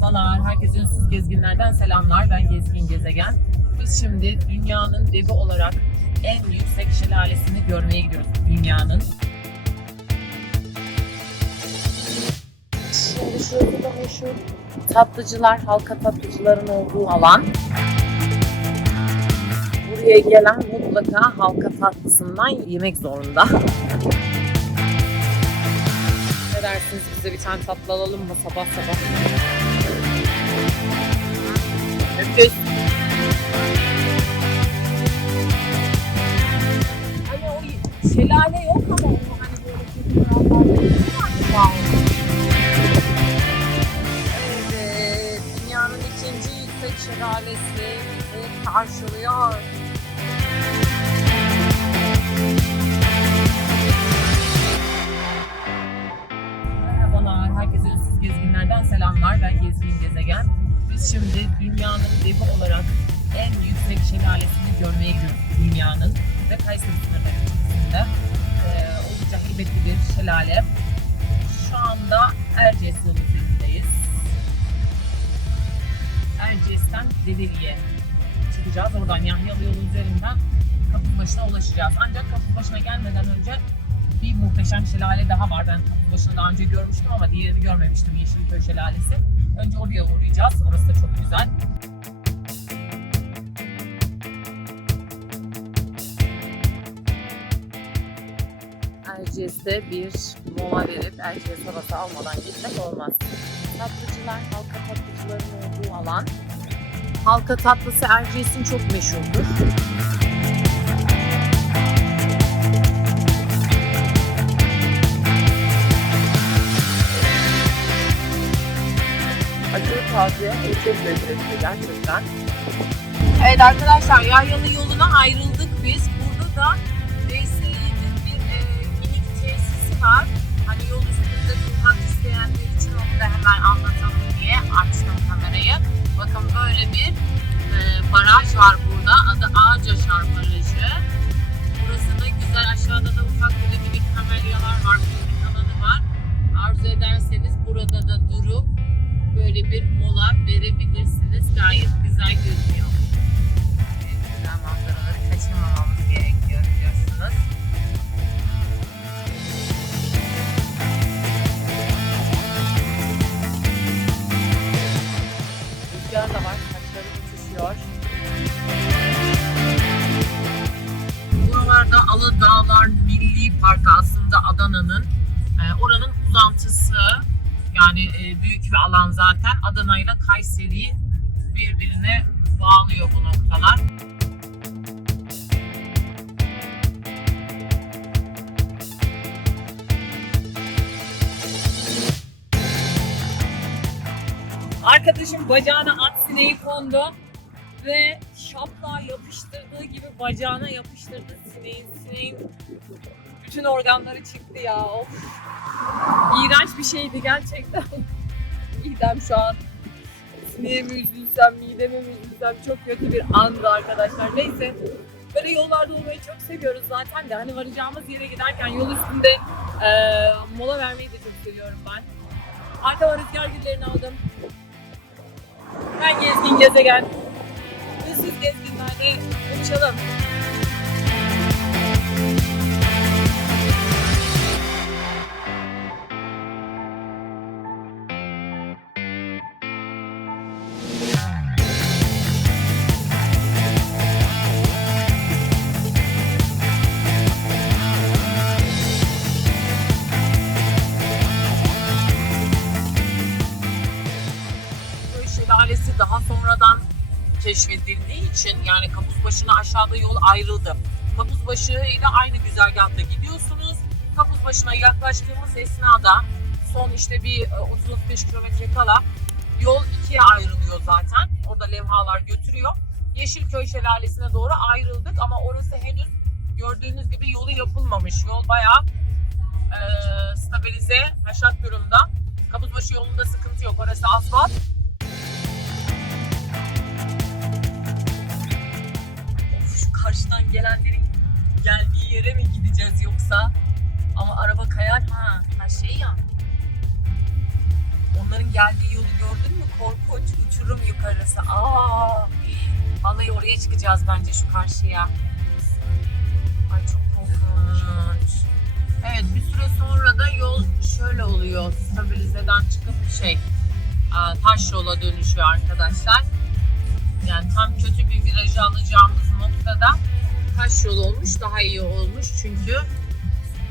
Merhabalar, herkese ünsüz gezginlerden selamlar. Ben Gezgin Gezegen. Biz şimdi dünyanın devi olarak en yüksek şelalesini görmeye gidiyoruz. Dünyanın. Şimdi şurası da meşhur tatlıcılar, halka tatlıcıların olduğu alan. Buraya gelen mutlaka halka tatlısından yemek zorunda. Ne dersiniz bize bir tane tatlı alalım mı sabah sabah? Öpüyoruz. Hani o şelale yok ama o hani böyle fotoğraflarda var. Evet, dünyanın ikinci yüksek şelalesi karşılıyor. Merhabalar, herkese ünsüz gezginlerden selamlar. Ben Gezgin Gezegen. Biz şimdi dünyanın devi olarak en yüksek şelalesini görmeye gidiyoruz dünyanın ve Kayseri sınırları içerisinde. Ee, oldukça kıymetli bir şelale. Şu anda Erciyes yolu üzerindeyiz. Erciyes'ten Delili'ye çıkacağız. Oradan Yahyalı yolu üzerinden Kapıbaşı'na ulaşacağız. Ancak Kapıbaşı'na gelmeden önce bir muhteşem şelale daha var. Ben Kapıbaşı'nı daha önce görmüştüm ama diğerini görmemiştim. Yeşilköy Şelalesi. Önce oraya uğrayacağız. Orası da çok güzel. Erciyes'te bir mola verip Erciyes havası almadan gitmek olmaz. Tatlıcılar, halka tatlıcıların olduğu alan. Halka tatlısı Erciyes'in çok meşhurdur. Taze. Evet arkadaşlar Yahyalı yoluna ayrıldık biz. Burada da DSİ'nin bir e, minik tesisi var. Hani yol üstünde durmak isteyenler için onu da hemen anlatalım bir alan zaten Adana ile Kayseri'yi birbirine bağlıyor bu noktalar. Arkadaşım bacağına at sineği kondu ve şapla yapıştırdığı gibi bacağına yapıştırdı sineğin. Sineğin bütün organları çıktı ya. Of. İğrenç bir şeydi gerçekten. Midem şu an. Sineğe mi üzülsem, mideme mi üzülsem çok kötü bir andı arkadaşlar. Neyse. Böyle yollarda olmayı çok seviyoruz zaten de. Hani varacağımız yere giderken yol üstünde eee, mola vermeyi de çok seviyorum ben. Arkama rüzgar güllerini aldım. Ben gezgin gezegen. Ünsüz gezginlerle uçalım. Daha sonradan keşfedildiği için yani Kapuzbaşı'na aşağıda yol ayrıldı. Kapuzbaşı ile aynı güzergahta gidiyorsunuz. Kapuzbaşı'na yaklaştığımız esnada son işte bir e, 30-35 kilometre kala yol ikiye ayrılıyor zaten. Orada levhalar götürüyor. Yeşilköy Şelalesi'ne doğru ayrıldık ama orası henüz gördüğünüz gibi yolu yapılmamış. Yol bayağı e, stabilize, haşat durumda. Kapuzbaşı yolunda sıkıntı yok. Orası asfalt. Karşıdan gelenlerin geldiği yere mi gideceğiz yoksa? Ama araba kayar ha. Ha şey ya. Onların geldiği yolu gördün mü? korkunç uçurum yukarısı. Aa, vallahi oraya çıkacağız bence şu karşıya. Ay çok korkunç. Evet bir süre sonra da yol şöyle oluyor. Stabilizeden çıkıp şey taş yola dönüşüyor arkadaşlar. Yani tam kötü bir virajı alacağımız noktada taş yol olmuş daha iyi olmuş. Çünkü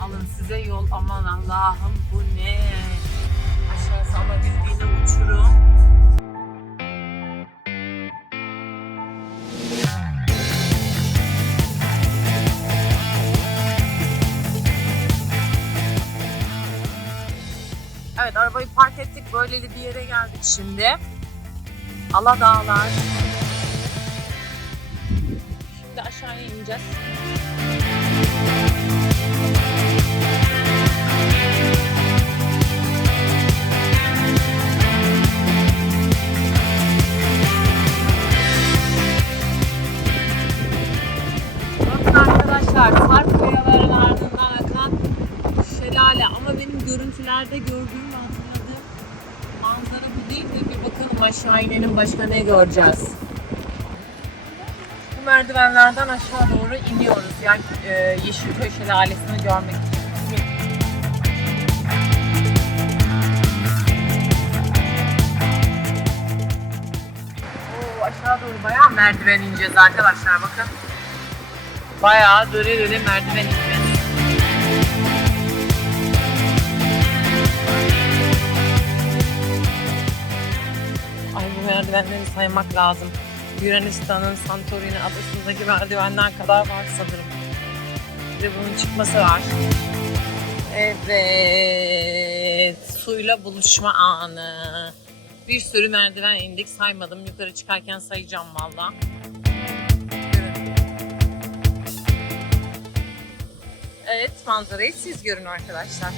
alın size yol aman Allah'ım bu ne? Aşağısı alabildiğine uçurum. Evet arabayı park ettik böyleli bir yere geldik şimdi Aladağlar Şimdi aşağıya ineceğiz. Bakın arkadaşlar Sarp kayaların ardından akan şelale. Ama benim görüntülerde gördüğüm inelim başka ne göreceğiz. Bu merdivenlerden aşağı doğru iniyoruz. Yani e, Yeşilköy Şelalesi'ni görmek için. Aşağı doğru bayağı merdiven ineceğiz arkadaşlar bakın. Bayağı döne döne merdiven ineceğiz. Merdivenleri saymak lazım. Yunanistan'ın Santorini adasındaki merdivenden kadar var sanırım. Bir de bunun çıkması var. Evet. Suyla buluşma anı. Bir sürü merdiven indik saymadım. Yukarı çıkarken sayacağım valla. Evet manzarayı siz görün arkadaşlar.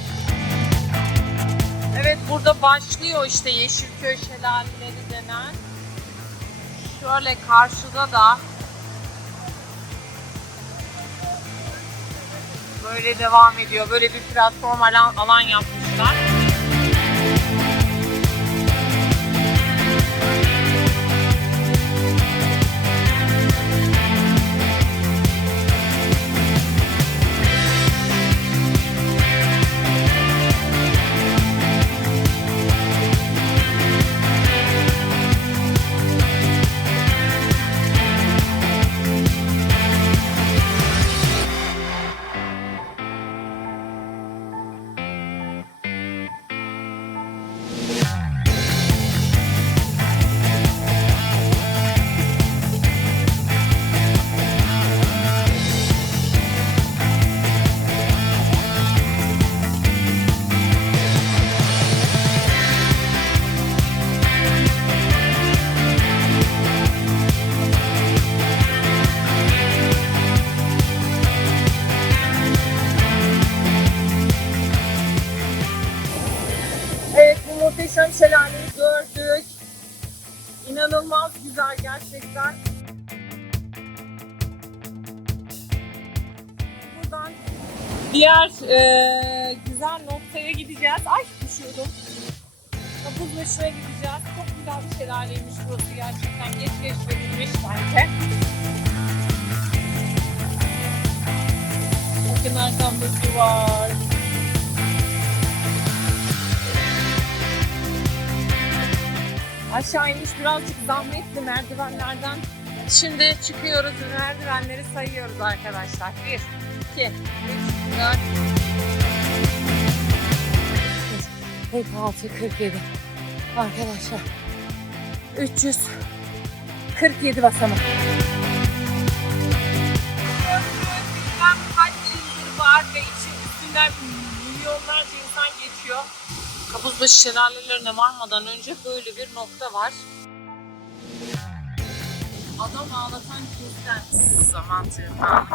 Evet burada başlıyor işte Yeşilköy şelaleleri denen. Şöyle karşıda da böyle devam ediyor. Böyle bir platform alan, alan yapmışlar. Şelaleyi gördük. İnanılmaz güzel gerçekten. Buradan diğer e, güzel noktaya gideceğiz. Ay düşüyordum. Kapuz başına gideceğiz. Çok güzel bir şelaleymiş burası gerçekten. Geç keşfedilmiş bence. Bakın arkamda su var. Aşağı iniş birazcık zahmetli merdivenlerden. Şimdi çıkıyoruz ve merdivenleri sayıyoruz arkadaşlar. 1, 2, 3, 4, 46, 47. Arkadaşlar 347 basamak. Bilmem kaç yıldır var ve için üstünden milyonlarca insan. Kabuzbaşı şelalelerine varmadan önce böyle bir nokta var. Adam ağlatan kürkten zaman tırnağı.